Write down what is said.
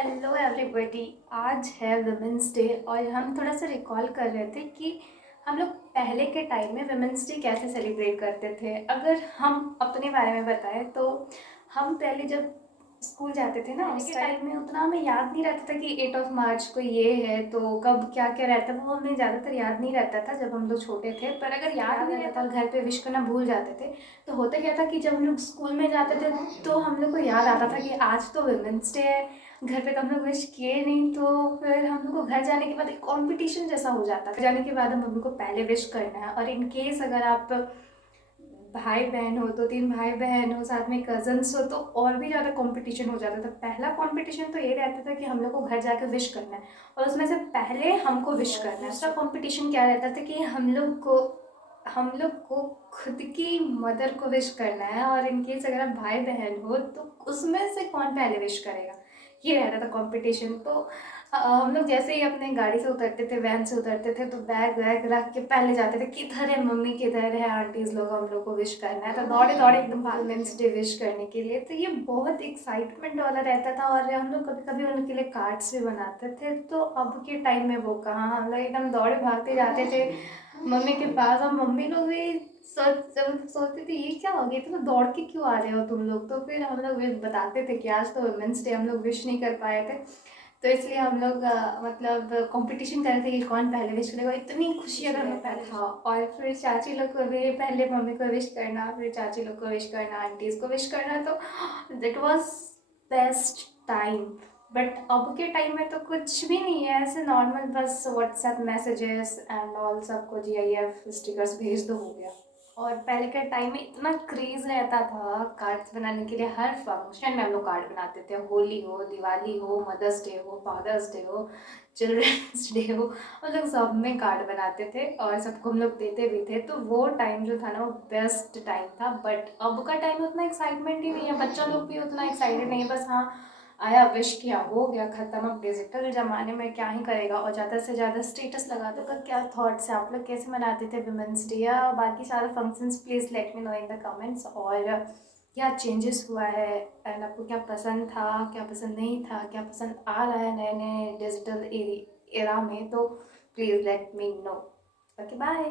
Hello everybody. आज है women's day और हम थोड़ा सा रिकॉल कर रहे थे कि हम लोग पहले के टाइम में वुमेंस डे कैसे सेलिब्रेट करते थे। अगर हम अपने बारे में बताएं तो हम पहले जब स्कूल जाते थे ना, उस टाइम में उतना हमें याद नहीं रहता था कि 8 मार्च को ये है तो कब क्या क्या रहता है, वो हमें ज़्यादातर याद नहीं रहता था जब हम लोग छोटे थे। पर अगर याद नहीं रहता घर पे विश करना भूल जाते थे तो होता क्या था कि जब हम लोग स्कूल में जाते थे तो हम लोग को याद आता था कि आज तो वुमेंस डे है। घर पे तो हम लोग विश किए नहीं तो फिर हम लोग को घर जाने के बाद एक कंपटीशन जैसा हो जाता है। जाने के बाद हम मम्मी को पहले विश करना है, और इन केस अगर आप भाई बहन हो तो 3 भाई बहन हो, साथ में कजन्स हो तो और भी ज़्यादा कंपटीशन हो जाता था। पहला कंपटीशन तो ये रहता था कि हम लोग को घर जाकर विश करना है और उसमें से पहले हमको विश करना है। दूसरा कंपटीशन क्या रहता था कि हम लोग को खुद की मदर को विश करना है, और इन केस अगर आप भाई बहन हो तो उसमें से कौन पहले विश करेगा, ये रहता था कंपटीशन। तो हम लोग जैसे ही अपने गाड़ी से उतरते थे, वैन से उतरते थे, तो बैग वैग रख के पहले जाते थे, किधर है मम्मी, किधर है आंटीज लोग, हम लोग को विश करना है। तो दौड़े दौड़े एकदम वुमेंस डे विश करने के लिए। तो ये बहुत एक्साइटमेंट वाला रहता था, और हम लोग कभी कभी उनके लिए कार्ड्स भी बनाते थे। तो अब के टाइम में वो कहाँ, हम लोग एकदम दौड़े भागते जाते थे मम्मी के पास, और मम्मी लोग भी सोचते थे ये क्या हो गया, तो दौड़ के क्यों आ रहे हो तुम लोग। तो फिर हम लोग बताते थे कि आज तो वुमेंस डे, हम लोग विश नहीं कर पाए थे, तो इसलिए हम लोग मतलब कंपटीशन कर रहे थे कि कौन पहले विश करेगा। इतनी खुशी अगर हमें पहले था। और फिर चाची लोग को भी पहले मम्मी को विश करना, फिर चाची लोग को विश करना, आंटीज को विश करना, तो it was best time. But अब के टाइम में तो कुछ भी नहीं है, ऐसे नॉर्मल बस व्हाट्सएप मैसेजेस एंड ऑल, सबको GIF स्टिकर्स भेज दो, हो गया। और पहले के टाइम में इतना क्रेज रहता था कार्ड्स बनाने के लिए, हर फंक्शन में हम लोग कार्ड बनाते थे। होली हो, दिवाली हो, मदर्स डे हो, फादर्स डे हो, चिल्ड्रंस डे हो, हम लोग सब में कार्ड बनाते थे और सबको हम लोग देते भी थे। तो वो टाइम जो था ना, वो बेस्ट टाइम था। बट अब का टाइम में उतना एक्साइटमेंट ही नहीं है, बच्चों लोग भी उतना एक्साइटेड नहीं है। बस हाँ, आया विश किया, हो गया खत्म। अब डिजिटल ज़माने में क्या ही करेगा, और ज़्यादा से ज़्यादा स्टेटस लगा दो। का क्या थॉट्स है, आप लोग कैसे मनाते थे वुमेंस डे या बाकी सारे functions, please let me no in the comments. और क्या चेंजेस हुआ है एंड आपको क्या पसंद था, क्या पसंद नहीं था, क्या पसंद आ रहा है नए नए डिजिटल एरा में, तो please let me know. Okay, bye.